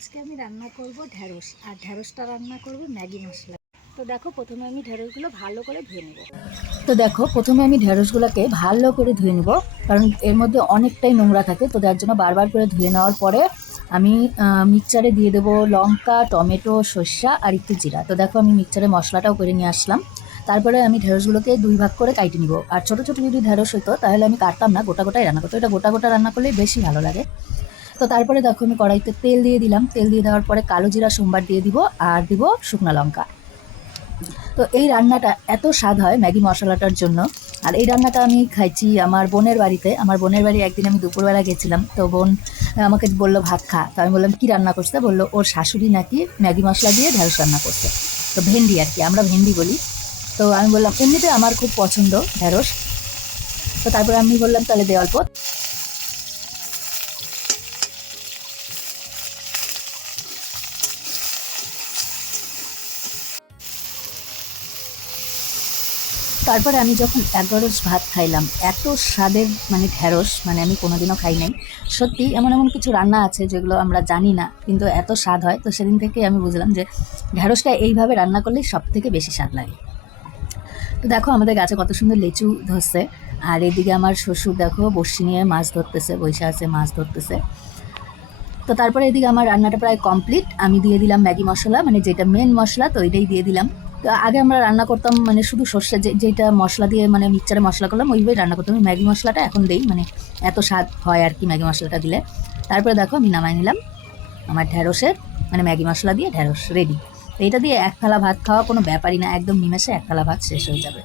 আজকে আমি রান্না করব ঢ্যাঁড়স, আর ঢ্যাঁড়সটা রান্না করব ম্যাগি মশলা। তো দেখো প্রথমে আমি ঢ্যাঁড়সগুলো ভালো করে ধুয়ে নেব। ঢ্যাঁড়সগুলোকে ভালো করে ধুয়ে নেব, কারণ এর মধ্যে অনেকটাই নোংরা থাকে। তো তার জন্য বারবার করে ধুয়ে নেওয়ার পরে আমি মিক্সচারে দিয়ে দেবো লঙ্কা, টমেটো, সর্ষা আর একটু জিরা। তো দেখো আমি মিক্সচারে মশলাটাও করে নিয়ে আসলাম। তারপরে আমি ঢ্যাঁড়সগুলোকে দুই ভাগ করে কাটে নিব। আর ছোটো ছোটো যদি ঢ্যাঁড়স হতো তাহলে আমি কাটতাম না, গোটা গোটাই রান্না করতো। এটা গোটা গোটা রান্না করলে বেশি ভালো লাগে। তো তারপরে দেখো আমি কড়াইতে তেল দিয়ে দিলাম। তেল দিয়ে দেওয়ার পরে কালো জিরা সোমবার দিয়ে দিব, আর দিব শুকনো লঙ্কা। তো এই রান্নাটা এত স্বাদ হয় ম্যাগি মশলাটার জন্য। আর এই রান্নাটা আমি খাইছি আমার বোনের বাড়িতে। আমার বোনের বাড়ি একদিন আমি দুপুরবেলা গেছিলাম, তো বোন আমাকে বললো ভাত খা। তো আমি বললাম কী রান্না করছে, বললো ওর শাশুড়ি নাকি ম্যাগি মশলা দিয়ে ঢ্যাঁড়স রান্না করছে। তো ভেন্ডি আর কি, আমরা ভেন্ডি বলি। তো আমি বললাম এমনিতে আমার খুব পছন্দ ঢ্যাঁড়স। তো তারপরে আমি বললাম তাহলে দে অল্প। তারপরে আমি যখন ১১ ভাত খাইলাম, এত স্বাদের ঢ্যাঁড়স আমি কোনোদিনও খাই নাই। সত্যি এমন এমন কিছু রান্না আছে যেগুলো আমরা জানি না, কিন্তু এত স্বাদ হয়। তো সেদিন থেকে আমি বুঝলাম যে ঢ্যাঁড়সটা এইভাবে রান্না করলেই সব থেকে বেশি স্বাদ লাগে। তো দেখো আমাদের গাছে কত সুন্দর লিচু ধরছে। আর এদিকে আমার শ্বশুর দেখো বড়শি নিয়ে মাছ ধরতেছে, বৈশা আছে মাছ ধরতেছে। তো তারপরে এদিকে আমার রান্নাটা প্রায় কমপ্লিট। আমি দিয়ে দিলাম ম্যাগি মশলা, যেটা মেন মশলা, তো এটাই দিয়ে দিলাম। তো আগে আমরা রান্না করতাম শুধু সর্ষে যেটা মশলা দিয়ে মিক্সচারে মশলা করলাম ওইভাবেই রান্না করতাম। আমি ম্যাগি মশলাটা এখন দেই, এত স্বাদ হয় আর কি ম্যাগি মশলাটা দিলে। তারপরে দেখো আমি নামাই নিলাম আমার ঢ্যাঁড়সের ম্যাগি মশলা দিয়ে ঢ্যাঁড়স রেডি। তো এটা দিয়ে এক থালা ভাত খাওয়া কোনো ব্যাপারই না, একদম নিমেষে এক থালা ভাত শেষ হয়ে যাবে।